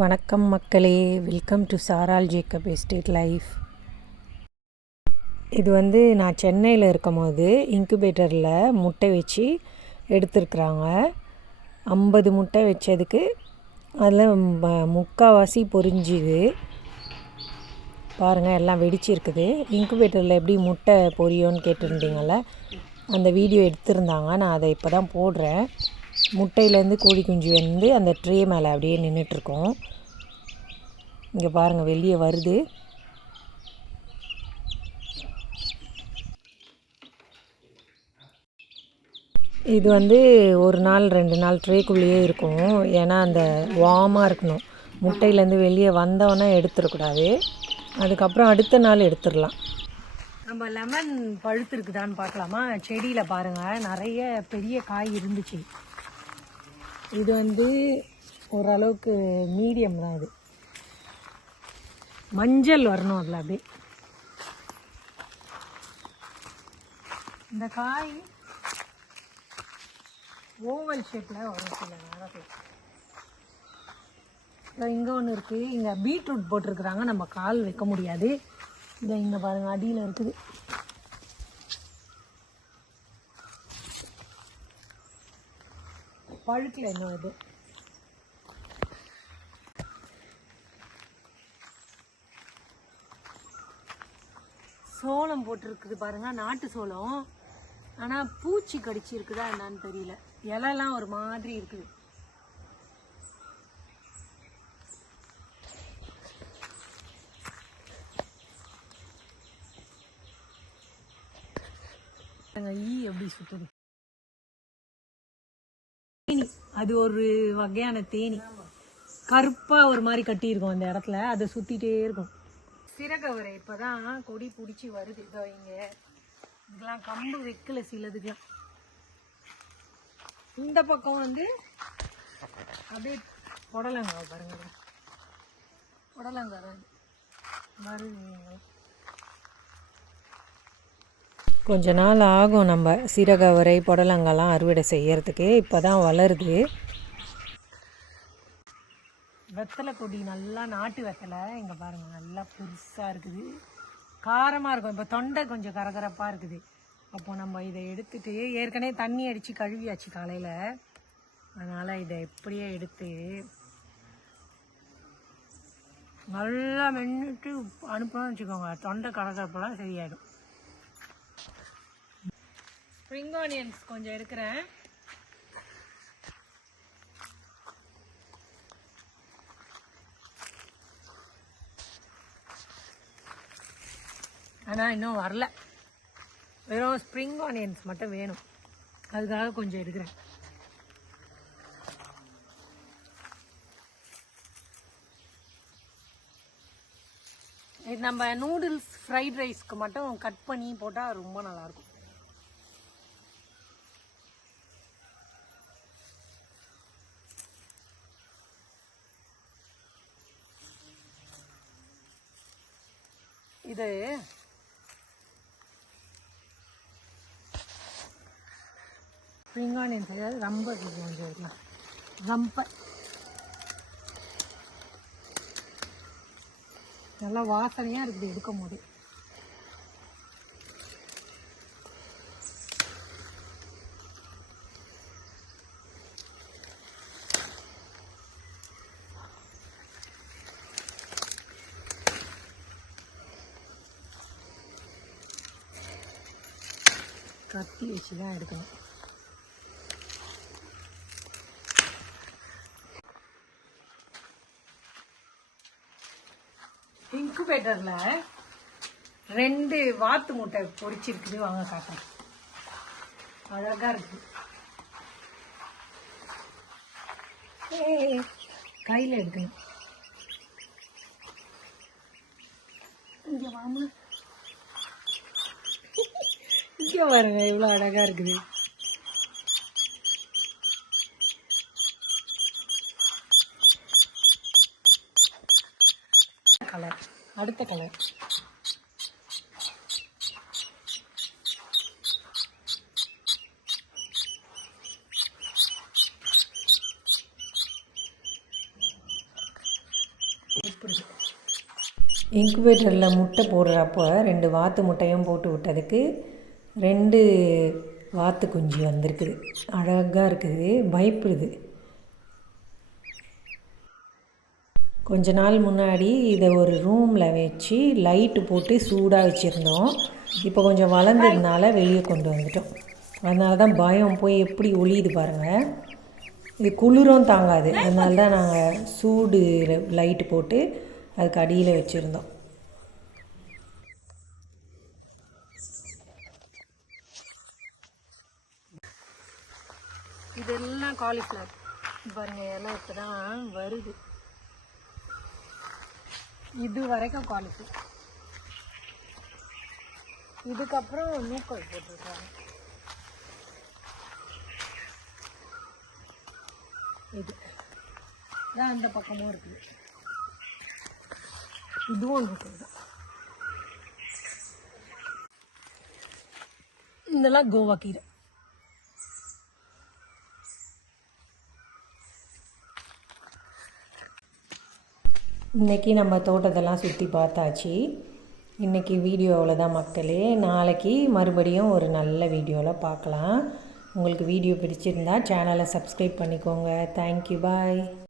வணக்கம் மக்களே, welcome to சாரால் ஜேக்கப் எஸ்டேட் லைஃப். இது நான் சென்னையில் இருக்கும் போது இன்குபேட்டரில் முட்டை வச்சு எடுத்துருக்குறாங்க. 50 முட்டை வச்சதுக்கு அதில் முக்கால்வாசி பொரிஞ்சுது பாருங்கள், எல்லாம் வெடிச்சிருக்குது. இன்குபேட்டரில் எப்படி முட்டை பொரியோன்னு கேட்டிருந்தீங்கள, அந்த வீடியோ எடுத்திருந்தாங்க. நான் அதை இப்போ தான் போடுறேன். முட்டையிலேருந்து கோழி குஞ்சு அந்த ட்ரே மேலே அப்படியே நின்றுட்டுருக்கோம். இங்கே பாருங்கள், வெளியே வருது. இது ஒரு நாள் 2 நாள் ட்ரேக்குள்ளேயே இருக்கும். ஏன்னா அந்த வார்மாக இருக்கணும். முட்டையிலேருந்து வெளியே வந்தவொன்னே எடுத்துடக்கூடாது. அதுக்கப்புறம் அடுத்த நாள் எடுத்துடலாம். நம்ம லெமன் பழுத்துருக்குதான்னு பார்க்கலாமா? செடியில் பாருங்கள், நிறைய பெரிய காய் இருந்துச்சு. இது ஓரளவுக்கு மீடியம் தான். இது மஞ்சள் வரணும் அதில். அப்படியே இந்த காய் ஓவல் ஷேப்பில் வரும் சில நேரம். இங்கே ஒன்று இருக்குது. இங்கே பீட்ரூட் போட்டிருக்குறாங்க. நம்ம கால் வைக்க முடியாது. இங்கே பாருங்கள், அடியில் இருக்குது. பழுக்கில் என்ன இது சோளம் போட்டிருக்குது பாருங்கள், நாட்டு சோளம். ஆனால் பூச்சி கடிச்சு இருக்குதா என்னன்னு தெரியல. இலைலாம் ஒரு மாதிரி இருக்குது. ஈ எப்படி சுத்துது. தேனி, அது ஒரு வகையான தேனி. கருப்பாக ஒரு மாதிரி கட்டியிருக்கோம் அந்த இடத்துல. அதை சுற்றிட்டே இருக்கும். சிறகவரை இப்போதான் கொடி பிடிச்சி வருது. இதோ இங்கே இதெல்லாம் கம்பு வைக்கல சிலதுக்கெல்லாம். இந்த பக்கம் அப்படியே புடலங்காய் பாருங்க, புடலங்காய் தான் வருது. கொஞ்ச நாள் ஆகும் நம்ம சீரகவரை புடலங்காய்லாம் அறுவடை செய்யறதுக்கு. இப்போ தான் வளருது. வெத்தலை கொடி நல்லா நாட்டு வெத்தலை. இங்கே பாருங்கள், நல்லா பெருசாக இருக்குது. காரமாக இருக்கும். இப்போ தொண்டை கொஞ்சம் கரகரப்பாக இருக்குது. அப்போ நம்ம இதை எடுத்துட்டு, ஏற்கனவே தண்ணி அடித்து கழுவியாச்சு காலையில். அதனால் இதை எப்படியே எடுத்து நல்லா மென்னுட்டு அனுப்பணும்னு வச்சுக்கோங்க. தொண்டை கரகரப்பெல்லாம் சரியாயிடும். ஸ்ப்ரிங் ஆனியன்ஸ் கொஞ்சம் எடுக்கிறேன். ஆனால் இன்னும் வரல. வெறும் ஸ்ப்ரிங் ஆனியன்ஸ் மட்டும் வேணும். அதுக்காக கொஞ்சம் எடுக்கிறேன். இது நம்ம நூடுல்ஸ் ஃப்ரைட் ரைஸ்க்கு மட்டும் கட் பண்ணி போட்டால் ரொம்ப நல்லாயிருக்கும். இது ஸ்ப்ரிங் ஆனியன்ஸ் ரொம்ப கொஞ்சம் இருக்கலாம். ரொம்ப நல்லா வாசனையாக இருக்குது எடுக்கும் போது. கத்தி வச்சு தான் எடுக்கணும். இன்குபேட்டரில் 2 வாத்து முட்டை பொரிச்சிருக்குது. வாங்க காட்டுறேன். அழகாக இருக்குது. கையில் எடுக்கணும். இங்கே வாமா, இங்கே பாருங்க எவ்வளோ அழகாக இருக்குது. கலர், அடுத்த கலர். இன்குபேட்டரில் முட்டை போடுறப்போ 2 வாத்து முட்டையும் போட்டு விட்டதுக்கு 2 வாத்து குஞ்சு வந்திருக்குது. அழகாக இருக்குது, பயப்படுது. கொஞ்ச நாள் முன்னாடி இதை ஒரு ரூமில் வச்சு லைட்டு போட்டு சூடாக வச்சுருந்தோம். இப்போ கொஞ்சம் வளர்ந்ததுனால வெளியே கொண்டு வந்துட்டோம். அதனால தான் பயம், போய் எப்படி ஒளியுது பாருங்கள். இது குளிரும் தாங்காது, அதனால தான் நாங்கள் சூடு லைட்டு போட்டு அதுக்கு அடியில் வச்சுருந்தோம். இதெல்லாம் காலிஃப்ளவர் பாருங்கள், எல்லாம் இப்போ தான் வருது. இது வரைக்கும் காலிஃப்ளவர். இதுக்கப்புறம் நூக்கல் போட்டிருக்காங்க. இது தான் அந்த பக்கமும் இருக்குது. இதுவும் நூக்கல் தான். இதெல்லாம் கோவா கீரை. இன்றைக்கி நம்ம தோட்டத்தெல்லாம் சுற்றி பார்த்தாச்சு. இன்றைக்கி வீடியோ அவ்வளோதான் மக்களே. நாளைக்கு மறுபடியும் ஒரு நல்ல வீடியோவில் பார்க்கலாம். உங்களுக்கு வீடியோ பிடிச்சிருந்தா சேனலை சப்ஸ்கிரைப் பண்ணிக்கோங்க. தேங்க்யூ, பாய்.